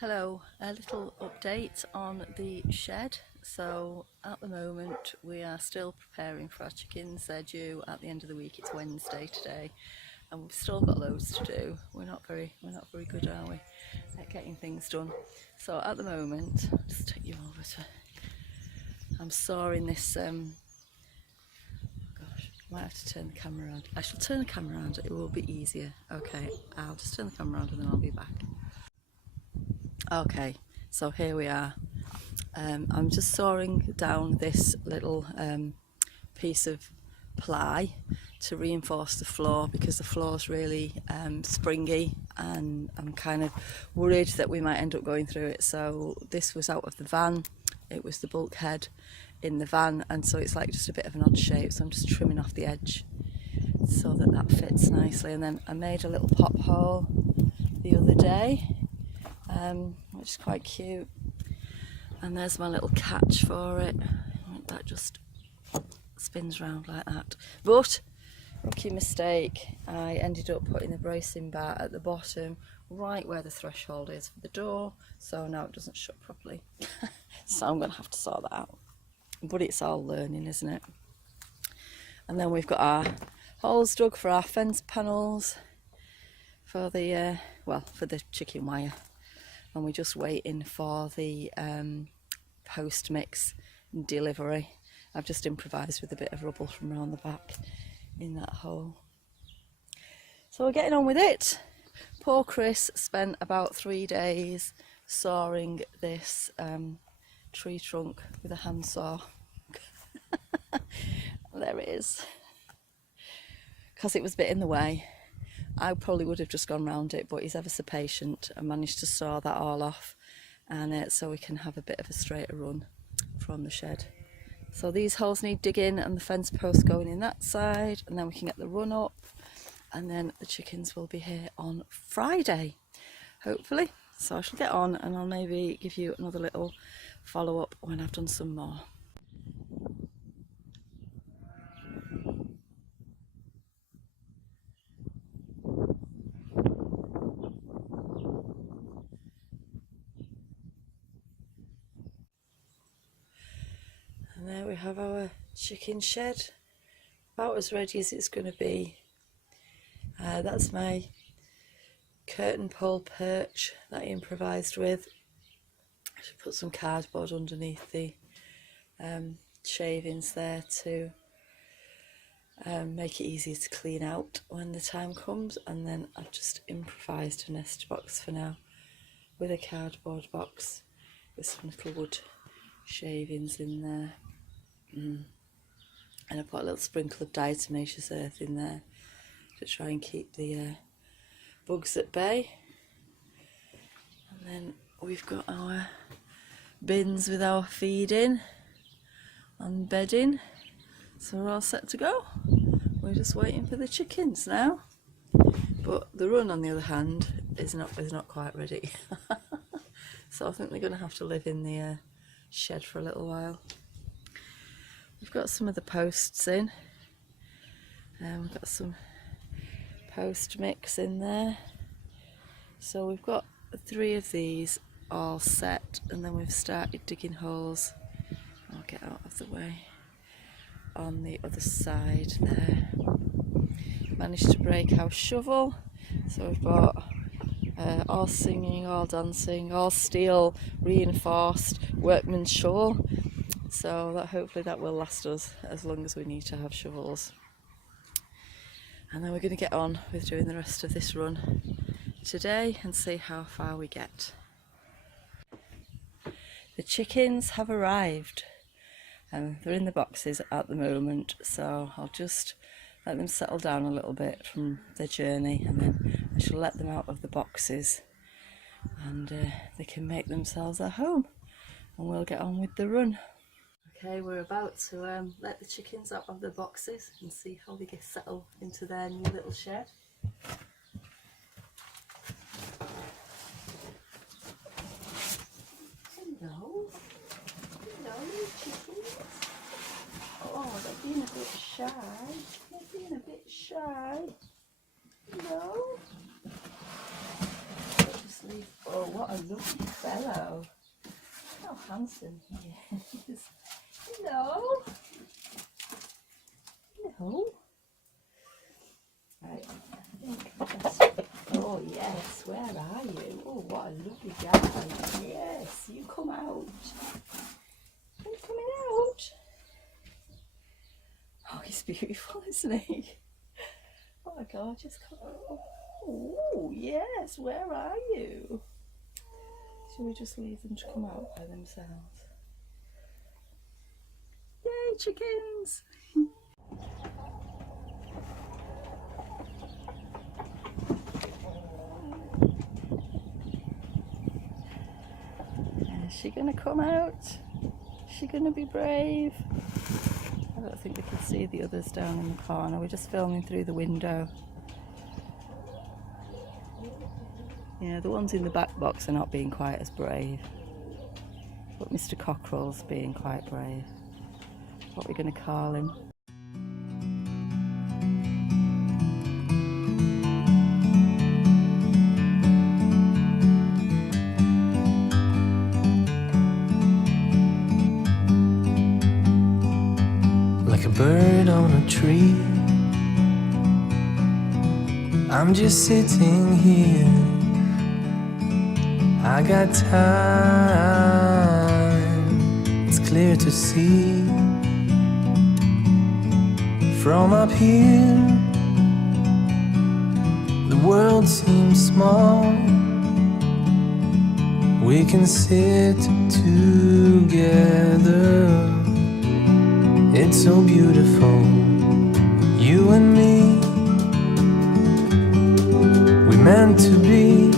Hello, a little update on the shed. So at the moment we are still preparing for our chickens. They're due at the end of the week. It's Wednesday today and we've still got loads to do. We're not very good, are we, at getting things done. So at the moment, I'll just take you over to, I'm sawing this gosh, I might have to turn the camera around. I shall turn the camera around, it will be easier. Okay, I'll just turn the camera around and then I'll be back. Okay, so here we are. I'm just sawing down this little piece of ply to reinforce the floor because the floor's really springy and I'm kind of worried that we might end up going through it. So this was out of the van, it was the bulkhead in the van, and so it's like just a bit of an odd shape, so I'm just trimming off the edge so that that fits nicely. And then I made a little pop hole the other day, which is quite cute, and there's my little catch for it. That just spins round like that, but rookie mistake, I ended up putting the bracing bar at the bottom right where the threshold is for the door, so now it doesn't shut properly. So I'm going to have to sort that out, but it's all learning, isn't it? And then we've got our holes dug for our fence panels for the for the chicken wire, and we're just waiting for the post mix delivery. I've just improvised with a bit of rubble from around the back in that hole. So we're getting on with it. Poor Chris spent about 3 days sawing this tree trunk with a handsaw. There it is. Because it was a bit in the way. I probably would have just gone round it, but he's ever so patient and managed to saw that all off, and so we can have a bit of a straighter run from the shed. So these holes need digging and the fence post going in that side, and then we can get the run up, and then the chickens will be here on Friday, hopefully. So I shall get on and I'll maybe give you another little follow up when I've done some more. And there we have our chicken shed, about as ready as it's going to be. That's my curtain pole perch that I improvised with. I should put some cardboard underneath the shavings there to make it easier to clean out when the time comes. And then I've just improvised a nest box for now with a cardboard box with some little wood shavings in there. And I put a little sprinkle of diatomaceous earth in there to try and keep the bugs at bay. And then we've got our bins with our feeding and bedding, so we're all set to go. We're just waiting for the chickens now, but the run on the other hand is not quite ready. So I think they're going to have to live in the shed for a little while. We've got some of the posts in, we've got some post mix in there, so we've got 3 of these all set, and then we've started digging holes. I'll get out of the way on the other side there. Managed to break our shovel, so we've got all singing, all dancing, all steel reinforced workman's shovel, so that hopefully that will last us as long as we need to have shovels. And then we're going to get on with doing the rest of this run today and see how far we get. The chickens have arrived and they're in the boxes at the moment, so I'll just let them settle down a little bit from their journey, and then I shall let them out of the boxes and they can make themselves at home, and we'll get on with the run. Okay, we're about to let the chickens out of the boxes and see how they get settled into their new little shed. Hello, hello chickens. Oh, they're being a bit shy. They're being a bit shy. Hello. Just leave. Oh, what a lovely fellow. How handsome he is. Hello. Hello. Right, I think oh yes, where are you? Oh, what a lovely guy. Yes, you come out. Are you coming out? Oh, he's beautiful, isn't he? Oh my God, just come out. Oh, yes, where are you? Shall we just leave them to come out by themselves? Yay, chickens! Is she gonna come out? Is she gonna be brave? I don't think we can see the others down in the corner. We're just filming through the window. Yeah, the ones in the back box are not being quite as brave. But Mr. Cockerel's being quite brave. What are we going to call him? Like a bird on a tree, I'm just sitting here. I got time, it's clear to see. From up here, the world seems small. We can sit together. It's so beautiful, you and me. We meant to be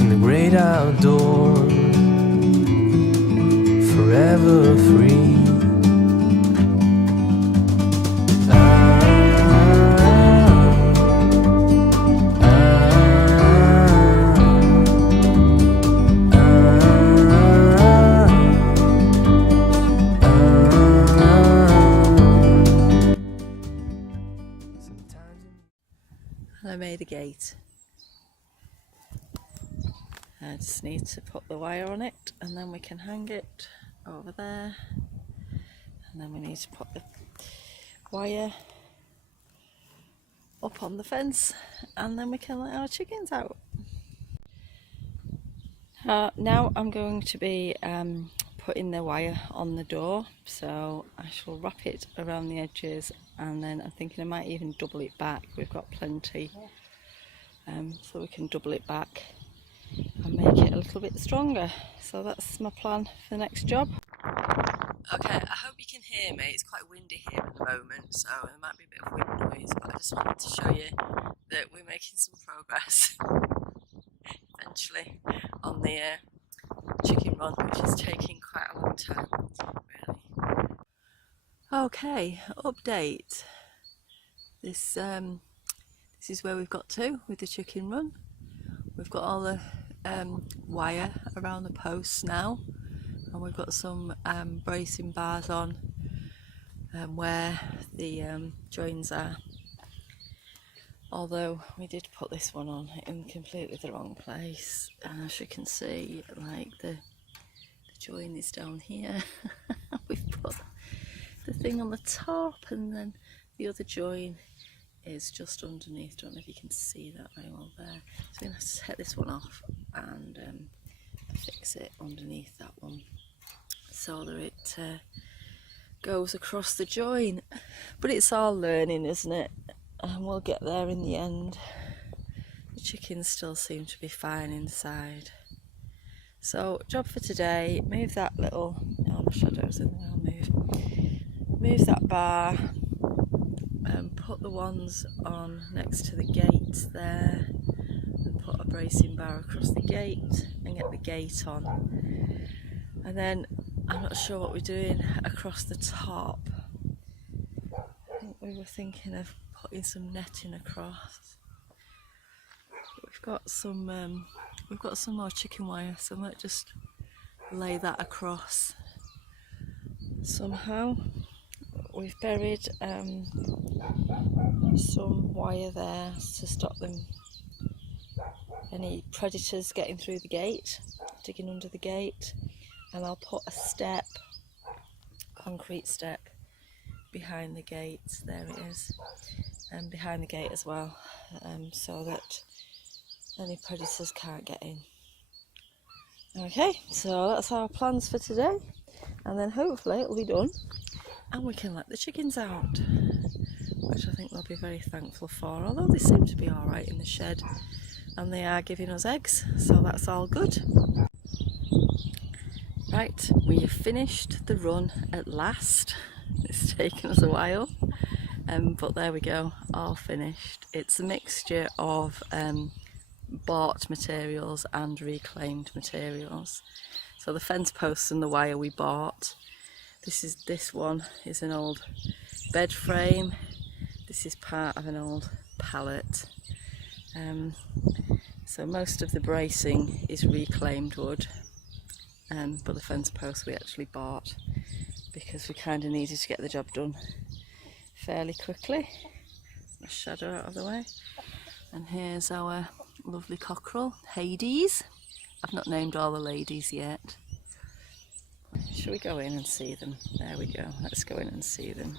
in the great outdoors, forever free. I made a gate. I just need to put the wire on it and then we can hang it over there, and then we need to put the wire up on the fence and then we can let our chickens out. Now I'm going to be putting the wire on the door, so I shall wrap it around the edges, and then I'm thinking I might even double it back. We've got plenty, so we can double it back and make it a little bit stronger. So that's my plan for the next job. Okay, I hope you can hear me. It's quite windy here at the moment, so there might be a bit of wind noise, but I just wanted to show you that we're making some progress eventually on the chicken run, which is taking quite a long time, really. Okay, update. This is where we've got to with the chicken run. We've got all the wire around the posts now, and we've got some bracing bars on where the joins are. Although we did put this one on in completely the wrong place, and as you can see, like the join is down here. We've put the thing on the top, and then the other join is just underneath. Don't know if you can see that very well there. So we're going to have to take this one off and fix it underneath that one so that it goes across the join. But it's all learning, isn't it? And we'll get there in the end. The chickens still seem to be fine inside. So job for today, move that little, oh my shadow's in there, I'll move that bar and put the ones on next to the gate there, and put a bracing bar across the gate and get the gate on. And then I'm not sure what we're doing across the top. I think we were thinking of putting some netting across. But we've got some more chicken wire, so I might just lay that across somehow. We've buried some wire there to stop them any predators getting through the gate, digging under the gate, and I'll put a step, concrete step, behind the gate. There it is, and behind the gate as well, so that any predators can't get in. Okay, so that's our plans for today, and then hopefully it'll be done and we can let the chickens out, which I think they'll be very thankful for, although they seem to be alright in the shed and they are giving us eggs, so that's all good. Right, we have finished the run at last. It's taken us a while, but there we go, all finished. It's a mixture of bought materials and reclaimed materials. So the fence posts and the wire we bought. This one is an old bed frame. This is part of an old pallet. So most of the bracing is reclaimed wood, but the fence posts we actually bought because we kind of needed to get the job done fairly quickly. A shadow out of the way. And here's our lovely cockerel, Hades. I've not named all the ladies yet. Shall we go in and see them? There we go, let's go in and see them.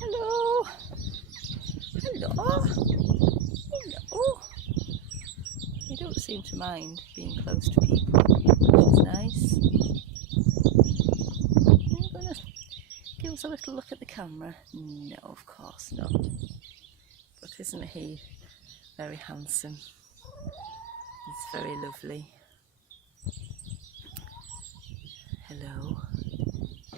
Hello! Hello! Hello! They don't seem to mind being close to people, which is nice. Are you going to give us a little look at the camera? No, of course not. But isn't he very handsome? He's very lovely. Hello. I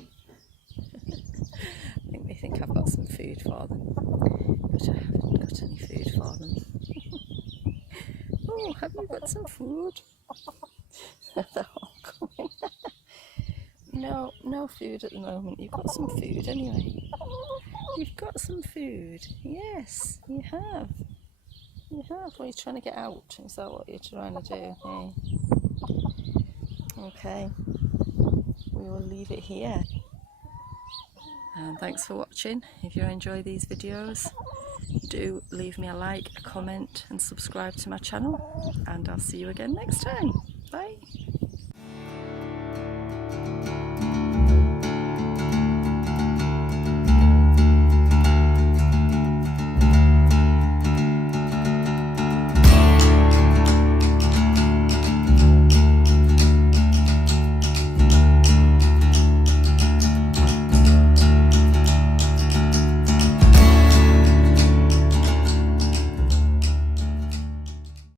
think they think I've got some food for them, but I haven't got any food for them. Oh, have you got some food? They're all coming. No, no food at the moment. You've got some food anyway. You've got some food. Yes, you have. You have. What are you trying to get out? Is that what you're trying to do? Hey. Okay. We will leave it here. And thanks for watching. If you enjoy these videos, do leave me a like, a comment and subscribe to my channel, and I'll see you again next time. Bye.